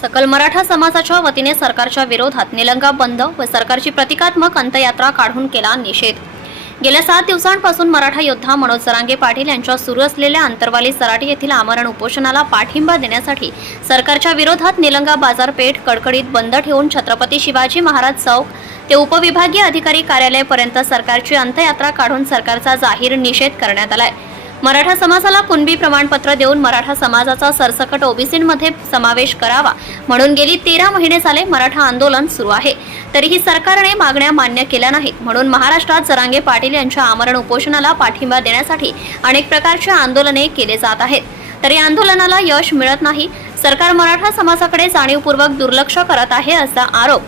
सकल मराठा समाजाच्या वतीने सरकारच्या विरोधात निलंगा बंद व सरकारची प्रतिकात्मक अंतयात्रा काढून केला निषेध. गेल्या सात दिवसांपासून मराठा योद्धा मनोज जरांगे पाटील यांच्या सुरू असलेल्या अंतरवाली सराटी येथील आमरण उपोषणाला पाठिंबा देण्यासाठी सरकारच्या विरोधात निलंगा बाजारपेठ कडकडीत बंद ठेवून छत्रपती शिवाजी महाराज चौक ते उपविभागीय अधिकारी कार्यालयापर्यंत सरकारची अंतयात्रा काढून सरकारचा जाहीर निषेध करण्यात आलाय. मराठा समाजाला कुणबी प्रमाणपत्र देऊन मराठा समाजाचा सरसकट ओबीसीमध्ये समावेश करावा म्हणून गेली तेरा महिने झाले मराठा आंदोलन सुरू आहे. तरीही सरकारने मागण्या मान्य केल्या नाहीत. म्हणून महाराष्ट्रात जरांगे पाटील यांच्या आमरण उपोषणाला पाठिंबा देण्यासाठी अनेक प्रकारचे आंदोलने केले जात आहेत. तरी आंदोलनाला यश मिळत नाही. सरकार मराठा समाजाकडे जाणीवपूर्वक दुर्लक्ष करत आहे असा आरोप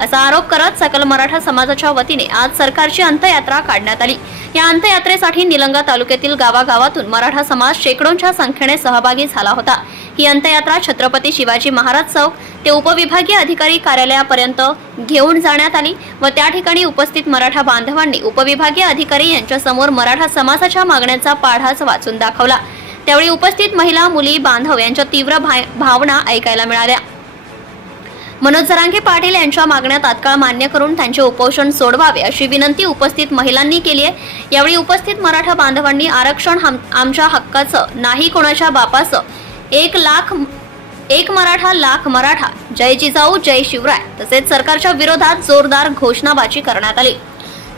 असा आरोप करत सकल मराठा समाजाच्या वतीने आज सरकारची अंतयात्रा काढण्यात आली. या अंतयात्रेसाठी निलंगा तालुक्यातील गावागावातून मराठा समाज शेकडोंच्या संख्येने सहभागी झाला होता. ही अंतयात्रा छत्रपती शिवाजी महाराज चौक ते उपविभागीय अधिकारी कार्यालयापर्यंत घेऊन जाण्यात आली व त्या ठिकाणी उपस्थित मराठा बांधवांनी उपविभागीय अधिकारी यांच्यासमोर मराठा समाजाच्या मागण्यांचा पाढाच वाचून दाखवला. त्यावेळी उपस्थित महिला मुली बांधव यांच्या तीव्र भावना ऐकायला मिळाल्या. मनोज जरांगे पाटील यांच्या मागण्या तात्काळ मान्य करून त्यांचे उपोषण सोडवावे अशी विनंती उपस्थित महिलांनी केली आहे. यावेळी उपस्थित मराठा बांधवांनी आरक्षण हम- आमच्या हक्काचं नाही कोणाच्या बापाचं. एक लाख एक मराठा लाख मराठा. जय जिजाऊ जय शिवराय. तसेच सरकारच्या विरोधात जोरदार घोषणाबाजी करण्यात आली.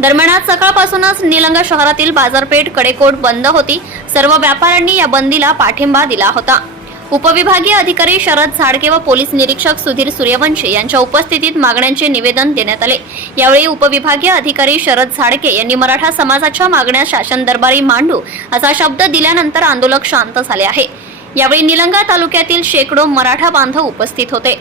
दरम्यान आज सकाळपासूनच निलंगा शहरातील बाजारपेठ कडेकोट बंद होती. सर्व व्यापाऱ्यांनी या बंदीला पाठिंबा दिला होता. उपविभागीय अधिकारी शरद झाडके व पोलीस निरीक्षक सुधीर सूर्यवंशी यांच्या उपस्थितीत मागण्यांचे निवेदन देण्यात आले. यावेळी उपविभागीय अधिकारी शरद झाडके यांनी मराठा समाजाच्या मागण्या शासन दरबारी मांडू असा शब्द दिल्यानंतर आंदोलक शांत झाले आहे. यावेळी निलंगा तालुक्यातील शेकडो मराठा बांधव उपस्थित होते.